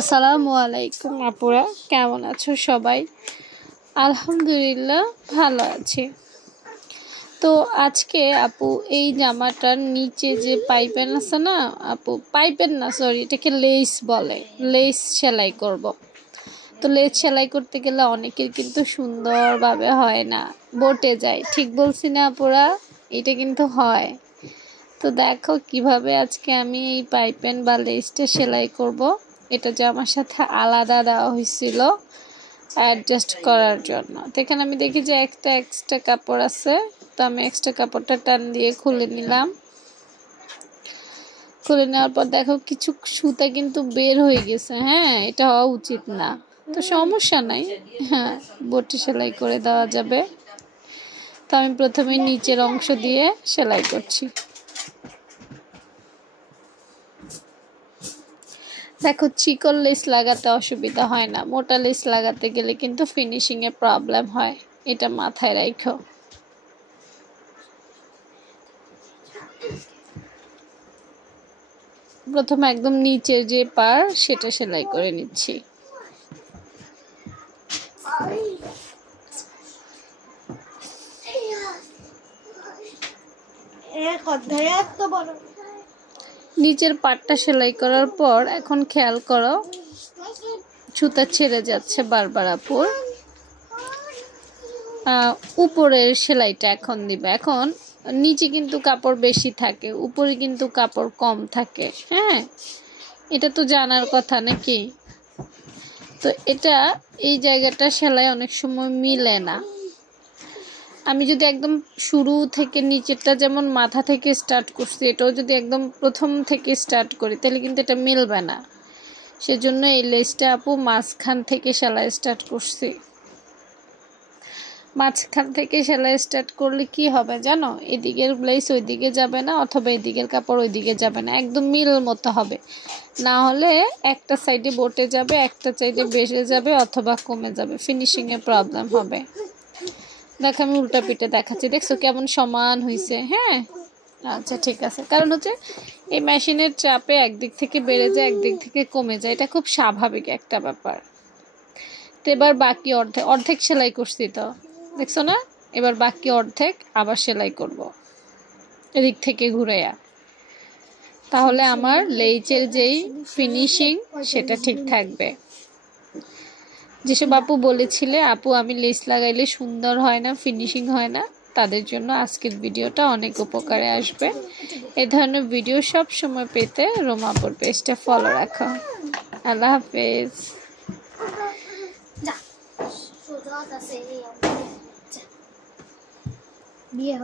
আসসালামু আলাইকুম আপুরা, কেমন আছো সবাই? আলহামদুলিল্লাহ ভালো আছি। তো আজকে আপু এই জামাটার নিচে যে পাইপেন আছে না আপু, পাইপেন না সরি, এটাকে লেস বলে, লেস সেলাই করব। তো লেস সেলাই করতে গেলে অনেকের কিন্তু সুন্দরভাবে হয় না, বটে যায়। ঠিক বলছি না আপুরা? এটা কিন্তু হয়। তো দেখো কিভাবে আজকে আমি এই পাইপেন বা লেসটা সেলাই করব। এটা যে আমার সাথে আলাদা দেওয়া হয়েছিল অ্যাডজাস্ট করার জন্য। তো এখানে আমি দেখি যে একটা এক্সট্রা কাপড় আছে, তো আমি এক্সট্রা কাপড়টা টান দিয়ে খুলে নিলাম। খুলে নেওয়ার পর দেখো কিছু সুতা কিন্তু বের হয়ে গেছে। হ্যাঁ, এটা হওয়া উচিত না, তো সমস্যা নাই, হ্যাঁ বটি সেলাই করে দেওয়া যাবে। তো আমি প্রথমে নিচের অংশ দিয়ে সেলাই করছি। দেখো চিকন লেস লাগাতে অসুবিধা হয় না, মোটা লেস লাগাতে গেলে কিন্তু ফিনিশিংয়ে প্রবলেম হয়, এটা মাথায় রাখো। প্রথমে একদম নিচের যে পার সেটা সেলাই করে নিচ্ছি। নিচের পাটটা সেলাই করার পর এখন খেয়াল করো সুতা ছেড়ে যাচ্ছে বারবার আপুর। উপরের সেলাইটা এখন দিবে। এখন নিচে কিন্তু কাপড় বেশি থাকে, উপরে কিন্তু কাপড় কম থাকে। হ্যাঁ, এটা তো জানার কথা নাকি? তো এটা এই জায়গাটা সেলাই অনেক সময় মিলে না। আমি যদি একদম শুরু থেকে নিচেরটা যেমন মাথা থেকে স্টার্ট করছি, এটাও যদি একদম প্রথম থেকে স্টার্ট করি তাহলে কিন্তু এটা মিলবে না। সেজন্য এই লেসটা আপু মাঝখান থেকে সেলাই স্টার্ট করছি। মাঝখান থেকে সেলাই স্টার্ট করলে কি হবে জানো? এদিকের লেস ওইদিকে যাবে না, অথবা এদিকের কাপড় ওইদিকে যাবে না, একদম মিল মতো হবে। না হলে একটা সাইডে বটে যাবে, একটা সাইডে বেড়ে যাবে অথবা কমে যাবে, ফিনিশিংয়ে প্রবলেম হবে। দেখো আমি উল্টা পিঠে দেখাচ্ছি, দেখছো কেমন সমান হয়েছে? হ্যাঁ, আচ্ছা ঠিক আছে। কারণ হচ্ছে এই মেশিনের চাপে একদিক থেকে বেড়ে যায়, একদিক থেকে কমে যায়, এটা খুব স্বাভাবিক একটা ব্যাপার। তো এবার বাকি অর্ধেক সেলাই করছি, তো দেখছো না? এবার বাকি অর্ধেক আবার সেলাই করব এদিক থেকে ঘুরাইয়া, তাহলে আমার লেইচের যেই ফিনিশিং সেটা ঠিক থাকবে। যেসব আপু বলেছিলে আপু আমি লেস লাগাইলে সুন্দর হয় না, ফিনিশিং হয় না, তাদের জন্য আজকের ভিডিওটা অনেক উপকারে আসবে। এই ধরনের ভিডিও সব সময় পেতে রোমাপুর পেজটা ফলো রাখো। আল্লাহ হাফেজ। বিয়ে